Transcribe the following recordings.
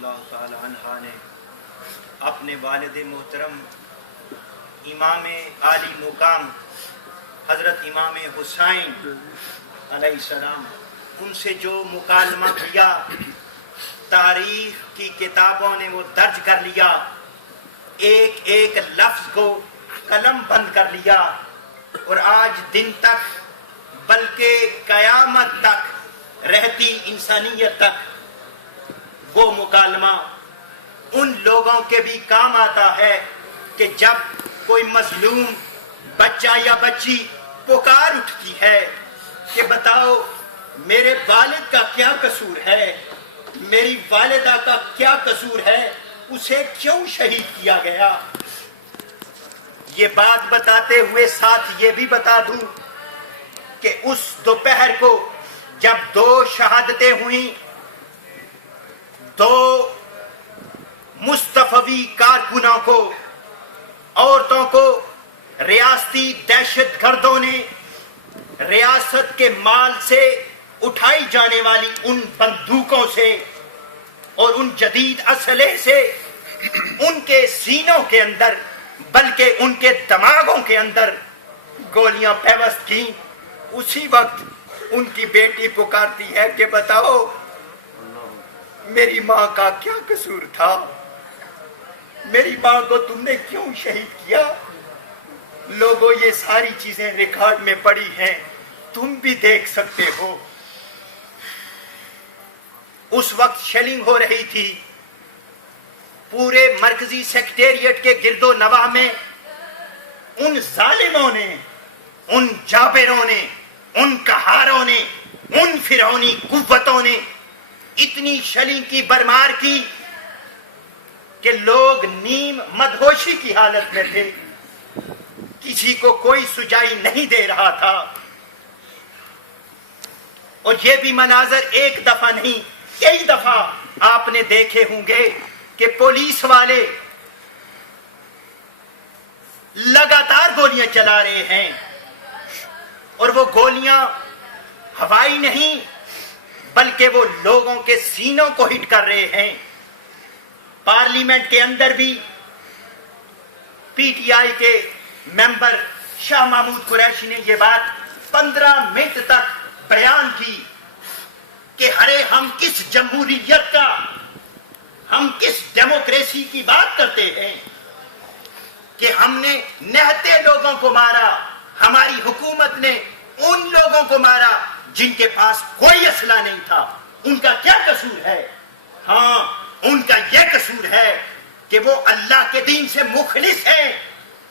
اللہ تعالی عنہ نے اپنے والد محترم امام عالی مقام حضرت امام حسین علیہ السلام ان سے جو مکالمہ کیا تاریخ کی کتابوں نے وہ درج کر لیا، ایک ایک لفظ کو قلم بند کر لیا، اور آج دن تک بلکہ قیامت تک رہتی انسانیت تک وہ مکالمہ ان لوگوں کے بھی کام آتا ہے کہ جب کوئی مظلوم بچہ یا بچی پکار اٹھتی ہے کہ بتاؤ میرے والد کا کیا قصور ہے، میری والدہ کا کیا قصور ہے، اسے کیوں شہید کیا گیا۔ یہ بات بتاتے ہوئے ساتھ یہ بھی بتا دوں کہ اس دوپہر کو جب دو شہادتیں ہوئیں، دو مصطفی کارکنوں کو، عورتوں کو ریاستی دہشت گردوں نے ریاست کے مال سے اٹھائی جانے والی ان بندوقوں سے اور ان جدید اسلحے سے ان کے سینوں کے اندر بلکہ ان کے دماغوں کے اندر گولیاں پیوست کی، اسی وقت ان کی بیٹی پکارتی ہے کہ بتاؤ میری ماں کا کیا قصور تھا، میری ماں کو تم نے کیوں شہید کیا۔ لوگوں یہ ساری چیزیں ریکارڈ میں پڑی ہیں، تم بھی دیکھ سکتے ہو۔ اس وقت شیلنگ ہو رہی تھی، پورے مرکزی سیکریٹریٹ کے گرد و نواح میں ان ظالموں نے، ان جابروں نے، ان قہاروں نے، ان فرعونی قوتوں نے اتنی شیلنگ کی برمار کی کہ لوگ نیم مدہوشی کی حالت میں تھے، کسی کو کوئی سجائی نہیں دے رہا تھا۔ اور یہ بھی مناظر ایک دفعہ نہیں کئی دفعہ آپ نے دیکھے ہوں گے کہ پولیس والے لگاتار گولیاں چلا رہے ہیں، اور وہ گولیاں ہوائی نہیں بلکہ وہ لوگوں کے سینوں کو ہٹ کر رہے ہیں۔ پارلیمنٹ کے اندر بھی پی ٹی آئی کے ممبر شاہ محمود قریشی نے یہ بات 15 منٹ تک بیان کی کہ ارے ہم کس جمہوریت کا، ہم کس ڈیموکریسی کی بات کرتے ہیں کہ ہم نے نہتے لوگوں کو مارا، ہماری حکومت نے ان لوگوں کو مارا جن کے پاس کوئی اسلحہ نہیں تھا۔ ان کا کیا قصور ہے؟ ہاں ان کا یہ قصور ہے کہ وہ اللہ کے دین سے مخلص ہیں،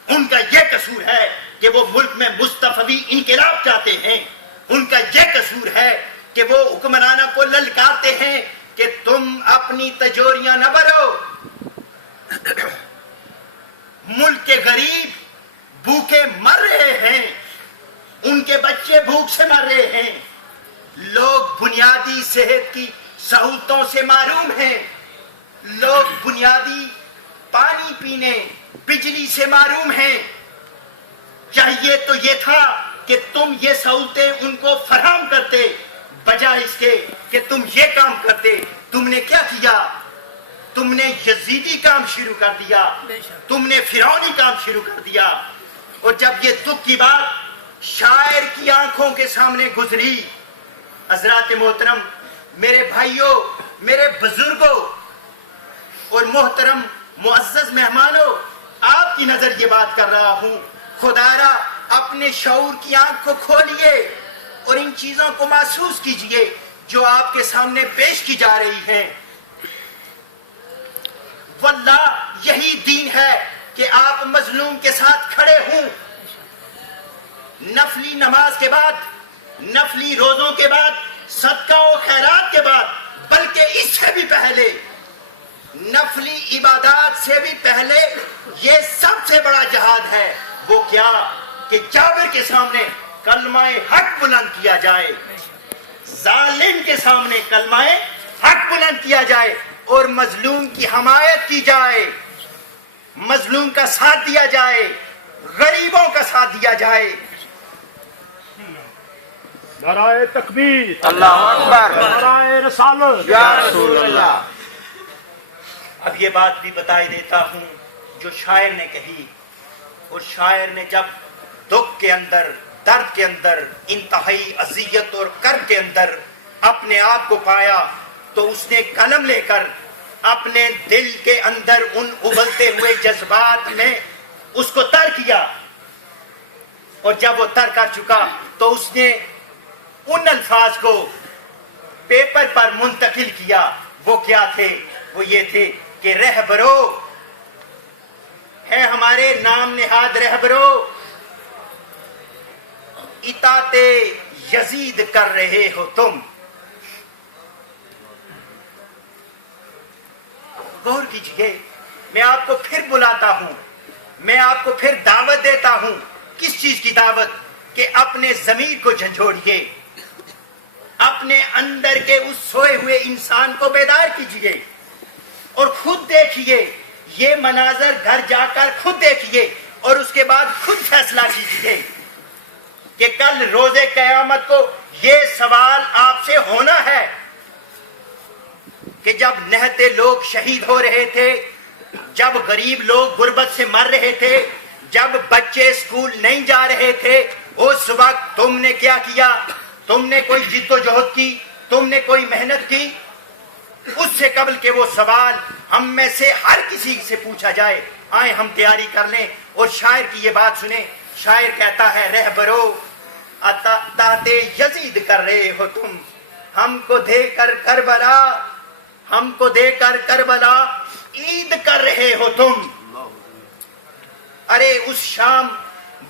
ان کا یہ قصور ہے کہ وہ ملک میں مستفوی انقلاب چاہتے ہیں، ان کا یہ قصور ہے کہ وہ حکمرانوں کو للکارتے ہیں کہ تم اپنی تجوریاں نہ بھرو۔ ملک کے غریب بھوکے مر رہے ہیں، ان کے بچے بھوک سے مر رہے ہیں، لوگ بنیادی صحت کی سہولتوں سے محروم ہیں، لوگ بنیادی پانی پینے، بجلی سے محروم ہیں۔ چاہیے تو یہ تھا کہ تم یہ سہولتیں ان کو فراہم کرتے، بجائے اس کے کہ تم یہ کام کرتے۔ تم نے کیا کیا؟ تم نے یزیدی کام شروع کر دیا، تم نے فرعونی کام شروع کر دیا۔ اور جب یہ دکھ کی بات شاعر کی آنکھوں کے سامنے گزری، حضرات محترم، میرے بھائیوں، میرے بزرگوں اور محترم معزز مہمانوں، آپ کی نظر یہ بات کر رہا ہوں، خدا را اپنے شعور کی آنکھ کو کھولیے اور ان چیزوں کو محسوس کیجئے جو آپ کے سامنے پیش کی جا رہی ہیں۔ واللہ یہی دین ہے کہ آپ مظلوم کے ساتھ کھڑے ہوں، نفلی نماز کے بعد، نفلی روزوں کے بعد، صدقہ و خیرات کے بعد، بلکہ اس سے بھی پہلے، نفلی عبادات سے بھی پہلے یہ سب سے بڑا جہاد ہے۔ وہ کیا؟ کہ جابر کے سامنے کلمہ حق بلند کیا جائے، ظالم کے سامنے کلمہ حق بلند کیا جائے اور مظلوم کی حمایت کی جائے، مظلوم کا ساتھ دیا جائے، غریبوں کا ساتھ دیا جائے۔ نعرہ تکبیر، اللہ اکبر، نعرہ رسالت، یا رسول اللہ۔ اب یہ بات بھی بتائی دیتا ہوں جو شاعر نے کہی. اور شاعر نے جب دکھ کے اندر، درد کے اندر، انتہائی اذیت اور کرب کے اندر اپنے آپ کو پایا تو اس نے قلم لے کر اپنے دل کے اندر ان ابلتے ہوئے جذبات میں اس کو تر کیا. اور جب وہ تر کر چکا تو اس نے ان الفاظ کو پیپر پر منتقل کیا. وہ کیا تھے؟ وہ یہ تھے کہ رہبرو ہے ہمارے نام نہاد رہبرو، اطاعت یزید کر رہے ہو تم. غور کیجئے، میں آپ کو پھر بلاتا ہوں، میں آپ کو پھر دعوت دیتا ہوں. کس چیز کی دعوت؟ کہ اپنے ضمیر کو جھنجھوڑیے، اپنے اندر کے اس سوئے ہوئے انسان کو بیدار کیجئے اور خود دیکھیے یہ مناظر، گھر جا کر خود دیکھیے اور اس کے بعد خود فیصلہ کیجئے کہ کل روز قیامت کو یہ سوال آپ سے ہونا ہے کہ جب نہتے لوگ شہید ہو رہے تھے، جب غریب لوگ غربت سے مر رہے تھے، جب بچے اسکول نہیں جا رہے تھے، اس وقت تم نے کیا کیا؟ تم نے کوئی جد و جہد کی؟ تم نے کوئی محنت کی؟ اس سے قبل کہ وہ سوال ہم میں سے ہر کسی سے پوچھا جائے، آئیں ہم تیاری کر لیں اور شاعر کی یہ بات سنیں. شاعر کہتا ہے رہبرو اطاعت یزید کر رہے ہو تم، ہم کو دے کر کربلا، ہم کو دے کر کربلا عید کر رہے ہو تم. ارے اس شام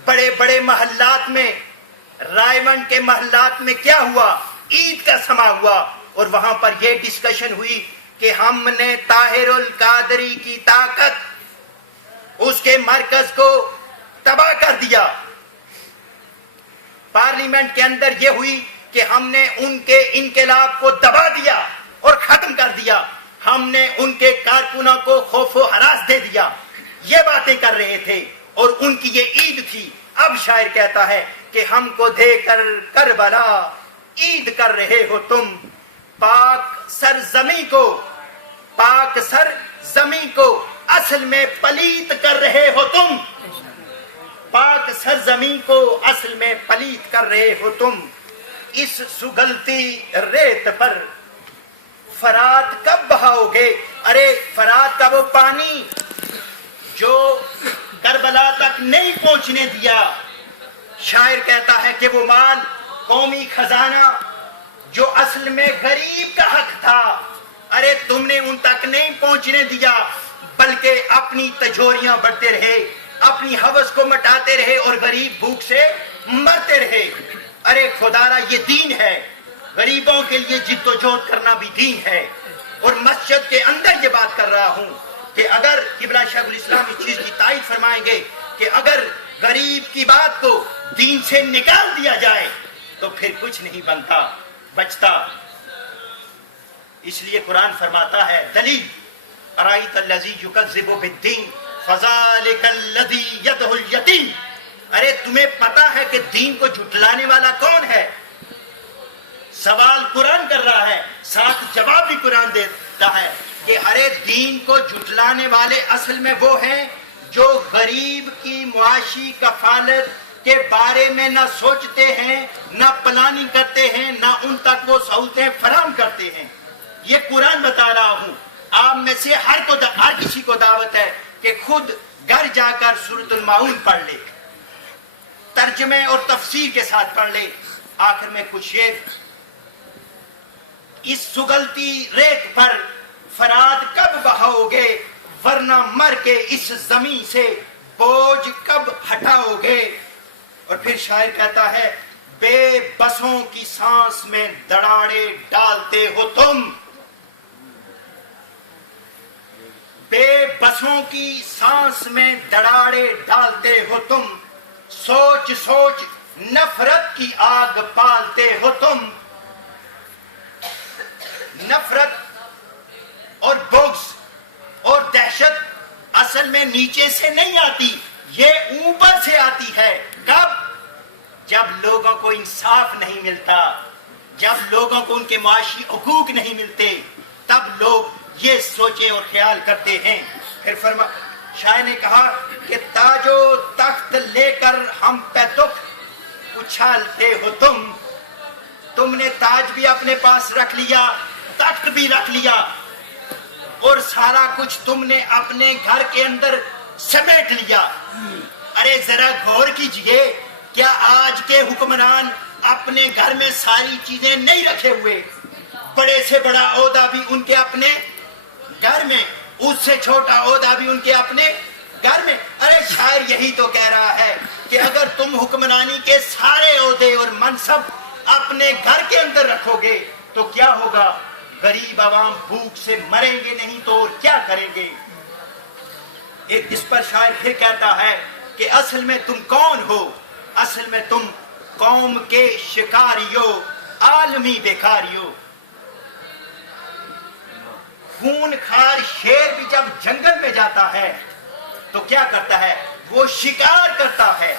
بڑے بڑے محلات میں، رائے کے محلات میں کیا ہوا؟ عید کا سما ہوا اور وہاں پر یہ ڈسکشن ہوئی کہ ہم نے طاہر القادری کی طاقت، اس کے مرکز کو تباہ کر دیا. پارلیمنٹ کے اندر یہ ہوئی کہ ہم نے ان کے انقلاب کو دبا دیا اور ختم کر دیا، ہم نے ان کے کارکنوں کو خوف و ہراس دے دیا. یہ باتیں کر رہے تھے اور ان کی یہ عید تھی. اب شاعر کہتا ہے کہ ہم کو دے کر کربلا عید کر رہے ہو تم، پاک سرزمین کو، پاک سرزمین کو اصل میں پلیت کر رہے ہو تم، پاک سرزمین کو اصل میں پلیت کر رہے ہو تم. اس سگلتی ریت پر فرات کب بہاؤ گے؟ ارے فرات کا وہ پانی جو کربلا تک نہیں پہنچنے دیا. شاعر کہتا ہے کہ وہ مال، قومی خزانہ جو اصل میں غریب کا حق تھا، ارے تم نے ان تک نہیں پہنچنے دیا بلکہ اپنی تجوریاں بڑھتے رہے، اپنی ہوس کو مٹاتے رہے اور غریب بھوک سے مرتے رہے. ارے خدارا یہ دین ہے، غریبوں کے لیے جد و جہد کرنا بھی دین ہے. اور مسجد کے اندر یہ بات کر رہا ہوں کہ اگر قبلہ شیخ الاسلام اس چیز کی تائید فرمائیں گے کہ اگر غریب کی بات کو دین سے نکال دیا جائے تو پھر کچھ نہیں بچتا. اس لیے قرآن فرماتا ہے دلیل ارائیت الذی یکذب بالدین فذلک الذی یدع الیتیم. ارے تمہیں پتا ہے کہ دین کو جھٹلانے والا کون ہے؟ سوال قرآن کر رہا ہے، ساتھ جواب بھی قرآن دیتا ہے کہ ارے دین کو جھٹلانے والے اصل میں وہ ہیں جو غریب کی معاشی کفالت کے بارے میں نہ سوچتے ہیں، نہ پلاننگ کرتے ہیں، نہ ان تک وہ سہولتیں فراہم کرتے ہیں. یہ قرآن بتا رہا ہوں. آپ میں سے ہر کسی کو دعوت ہے کہ خود گھر جا کر سورۃ الماعون پڑھ لے، ترجمے اور تفسیر کے ساتھ پڑھ لے. آخر میں کچھ شعر، اس سگلتی ریت پر فرات کب بہاؤ گے، ورنہ مر کے اس زمین سے بوجھ کب ہٹاؤ گے. اور پھر شاعر کہتا ہے بے بسوں کی سانس میں دراڑے ڈالتے ہو تم، بے بسوں کی سانس میں دراڑے ڈالتے ہو تم، سوچ سوچ نفرت کی آگ پالتے ہو تم. نفرت اور بغض اور دہشت اصل میں نیچے سے نہیں آتی، یہ اوپر سے آتی ہے. کب؟ جب لوگوں کو انصاف نہیں ملتا، جب لوگوں کو ان کے معاشی حقوق نہیں ملتے، تب لوگ یہ سوچے اور خیال کرتے ہیں. پھر شاعر نے کہا کہ تاج و تخت لے کر ہم پہ دکھ اچھالتے ہو تم نے تاج بھی اپنے پاس رکھ لیا, تخت بھی رکھ لیا, اور سارا کچھ تم نے اپنے گھر کے اندر سمیٹ لیا. ارے ذرا غور کیجئے, کیا آج کے حکمران اپنے گھر میں ساری چیزیں نہیں رکھے ہوئے؟ بڑے سے بڑا عہدہ بھی ان کے اپنے گھر میں, اس سے چھوٹا عہدہ بھی ان کے اپنے گھر میں. ارے شاعر یہی تو کہہ رہا ہے کہ اگر تم حکمرانی کے سارے عہدے اور منصب اپنے گھر کے اندر رکھو گے تو کیا ہوگا؟ غریب عوام بھوک سے مریں گے نہیں تو اور کیا کریں گے؟ ایک اس پر شاعر پھر کہتا ہے کہ اصل میں تم کون ہو؟ اصل میں تم قوم کے شکاریو, عالمی بیکاریو. خون خار شیر بھی جب جنگل میں جاتا ہے تو کیا کرتا ہے؟ وہ شکار کرتا ہے.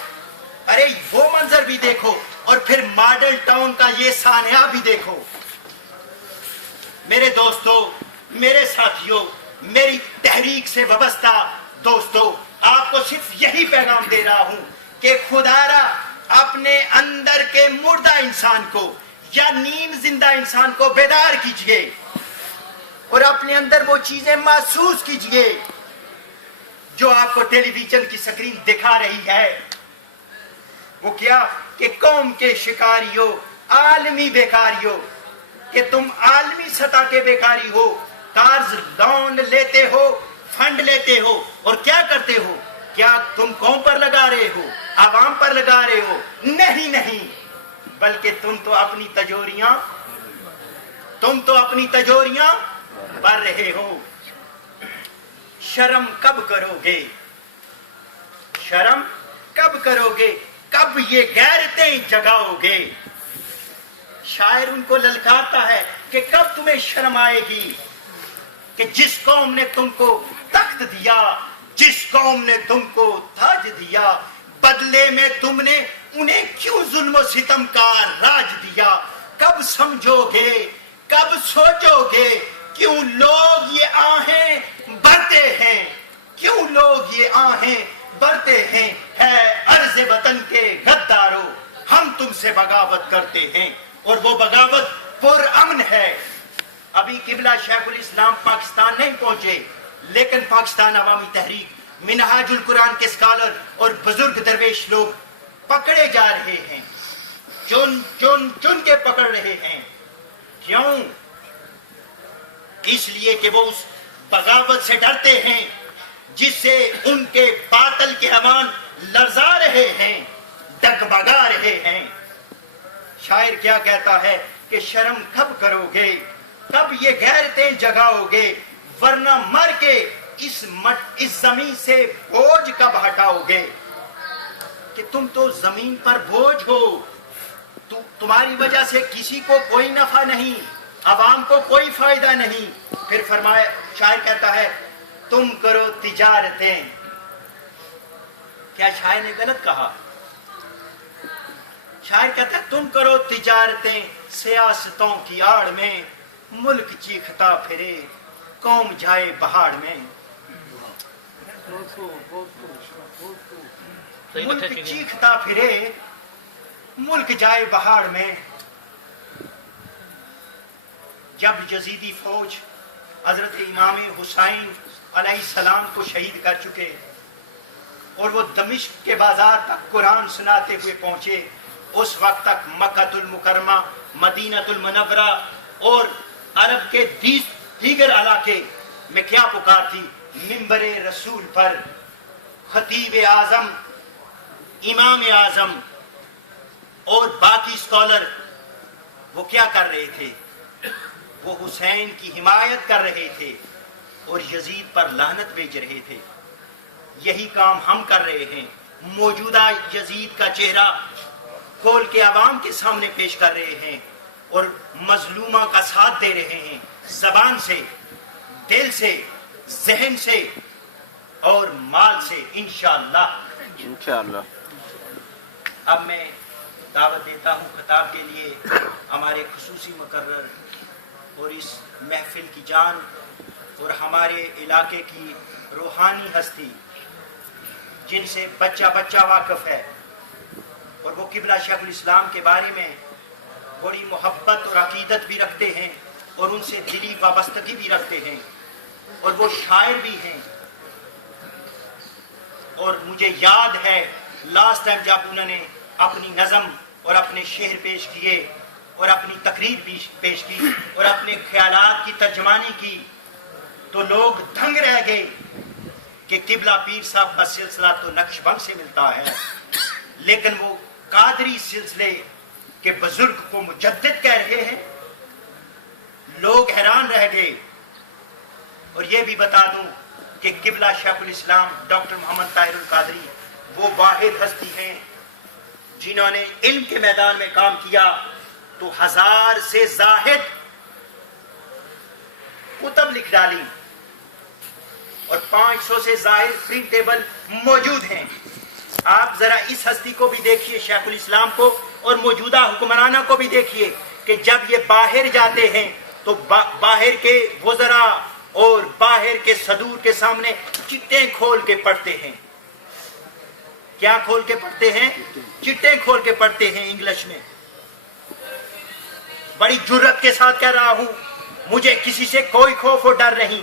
ارے وہ منظر بھی دیکھو اور پھر ماڈل ٹاؤن کا یہ سانحہ بھی دیکھو. میرے دوستو, میرے ساتھیوں, میری تحریک سے وابستہ دوستو, آپ کو صرف یہی پیغام دے رہا ہوں کہ خدا را اپنے اندر کے مردہ انسان کو یا نیم زندہ انسان کو بیدار کیجئے اور اپنے اندر وہ چیزیں محسوس کیجئے جو آپ کو ٹیلی ویژن کی سکرین دکھا رہی ہے. وہ کیا کہ قوم کے شکاریوں, عالمی بیکاریوں, کہ تم عالمی سطح کے بیکاری ہو, قرض لون لیتے ہو, فنڈ لیتے ہو اور کیا کرتے ہو؟ کیا تم قوم پر لگا رہے ہو, عوام پر لگا رہے ہو؟ نہیں, بلکہ تم تو اپنی تجوریاں بھر رہے ہو. شرم کب کرو گے؟ شرم کب کرو گے؟ کب یہ غیرتیں جگاؤ گے؟ شاعر ان کو للکارتا ہے کہ کب تمہیں شرم آئے گی کہ جس قوم نے تم کو تخت دیا, جس قوم نے تم کو تاج دیا, بدلے میں تم نے انہیں کیوں ظلم و ستم کا راج دیا؟ کب سمجھو گے, کب سوچو گے کیوں لوگ یہ آہیں بھرتے ہیں, کیوں لوگ یہ آہیں بھرتے ہیں؟ ہے عرض وطن کے غدارو, ہم تم سے بغاوت کرتے ہیں اور وہ بغاوت پر امن ہے. ابھی قبلہ شیخ الاسلام پاکستان نہیں پہنچے, لیکن پاکستان عوامی تحریک, منہاج القرآن کے اسکالر اور بزرگ درویش لوگ پکڑے جا رہے ہیں, چن کے پکڑ رہے ہیں. کیوں؟ اس لیے کہ وہ اس بغاوت سے ڈرتے ہیں جس سے ان کے باطل کے حیوان لرزا رہے ہیں, ڈگمگا رہے ہیں. شاعر کیا کہتا ہے کہ شرم کب کرو گے, کب یہ غیرتیں جگاؤ گے, ورنہ مر کے اس زمین سے بوجھ کب ہٹاؤ گے؟ کہ تم تو زمین پر بوجھ ہو, تمہاری وجہ سے کسی کو کوئی نفع نہیں, عوام کو کوئی فائدہ نہیں. پھر فرمایا, شاعر کہتا ہے تم کرو تجارتیں. کیا شاعر نے غلط کہا؟ شاعر کہتا ہے تم کرو تجارتیں سیاستوں کی آڑ میں, ملک چیختا پھرے قوم جائے بہاڑ میں. ملک چیختا پھرے ملک جائے بہاڑ میں. جب یزیدی فوج حضرت امام حسین علیہ السلام کو شہید کر چکے اور وہ دمشق کے بازار تک قرآن سناتے ہوئے پہنچے, اس وقت تک مکہ المکرمہ, مدینہ المنورہ اور عرب کے دیگر علاقے میں کیا پکار تھی؟ منبر رسول پر خطیب اعظم, امام اعظم اور باقی اسکالر وہ کیا کر رہے تھے؟ وہ حسین کی حمایت کر رہے تھے اور یزید پر لعنت بھیج رہے تھے. یہی کام ہم کر رہے ہیں. موجودہ یزید کا چہرہ کھول کے عوام کے سامنے پیش کر رہے ہیں اور مظلومہ کا ساتھ دے رہے ہیں, زبان سے, دل سے, ذہن سے اور مال سے, انشاءاللہ. اب میں دعوت دیتا ہوں خطاب کے لیے ہمارے خصوصی مقرر اور اس محفل کی جان اور ہمارے علاقے کی روحانی ہستی جن سے بچہ بچہ واقف ہے اور وہ قبلہ شیخ الاسلام کے بارے میں بڑی محبت اور عقیدت بھی رکھتے ہیں اور ان سے دلی وابستگی بھی رکھتے ہیں اور وہ شاعر بھی ہیں. اور مجھے یاد ہے لاسٹ ٹائم جب انہوں نے اپنی نظم اور اپنے شعر پیش کیے اور اپنی تقریر بھی پیش کی اور اپنے خیالات کی ترجمانی کی تو لوگ دنگ رہ گئے کہ قبلہ پیر صاحب کا سلسلہ تو نقش بند سے ملتا ہے، لیکن وہ قادری سلسلے کے بزرگ کو مجدد کہہ رہے ہیں. لوگ حیران رہ گئے. اور یہ بھی بتا دوں کہ قبلہ شیخ الاسلام ڈاکٹر محمد طاہر القادری وہ واحد ہستی ہیں جنہوں نے علم کے میدان میں کام کیا تو 1000 سے زائد کتب لکھ ڈالی اور 500 سے زائد پرنٹیبل موجود ہیں. آپ ذرا اس ہستی کو بھی دیکھیے، شیخ الاسلام کو، اور موجودہ حکمرانوں کو بھی دیکھیے کہ جب یہ باہر جاتے ہیں تو باہر کے وزراء اور باہر کے صدور کے سامنے چٹیں کھول کے پڑھتے ہیں. کیا کھول کے پڑھتے ہیں؟ چٹیں کھول کے پڑھتے ہیں انگلش میں. بڑی جرت کے ساتھ کہہ رہا ہوں، مجھے کسی سے کوئی خوف و ڈر نہیں،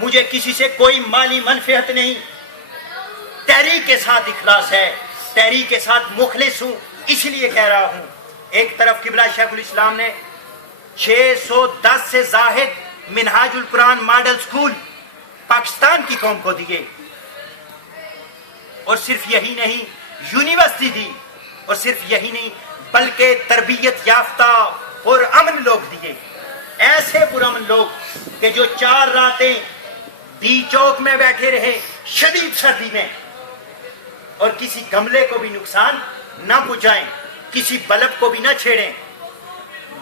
مجھے کسی سے کوئی مالی منفعت نہیں. تحریک کے ساتھ اخلاص ہے، تحریک کے ساتھ مخلص ہوں، اس لیے کہہ رہا ہوں. ایک طرف قبلہ شیخ الاسلام نے 610 سے زائد منہاج القرآن ماڈل سکول پاکستان کی قوم کو دیے، اور صرف یہی نہیں یونیورسٹی دی، اور صرف یہی نہیں بلکہ تربیت یافتہ پرامن لوگ دیے. ایسے پرامن لوگ کہ جو 4 راتیں دی چوک میں بیٹھے رہے شدید سردی میں اور کسی گملے کو بھی نقصان نہ پہنچائیں، کسی بلب کو بھی نہ چھیڑیں.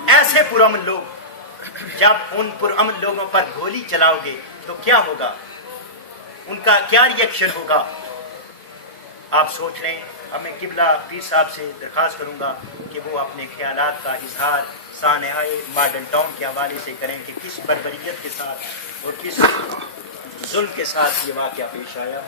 ایسے پرامن لوگ، جب ان پرامن لوگوں پر گولی چلاؤ گے تو کیا ہوگا؟ ان کا کیا ری ایکشن ہوگا؟ آپ سوچ رہے ہیں. اب میں قبلہ پیر صاحب سے درخواست کروں گا کہ وہ اپنے خیالات کا اظہار سانحۂ ماڈل ٹاؤن کے حوالے سے کریں کہ کس بربریت کے ساتھ اور کس ظلم کے ساتھ یہ واقعہ پیش آیا.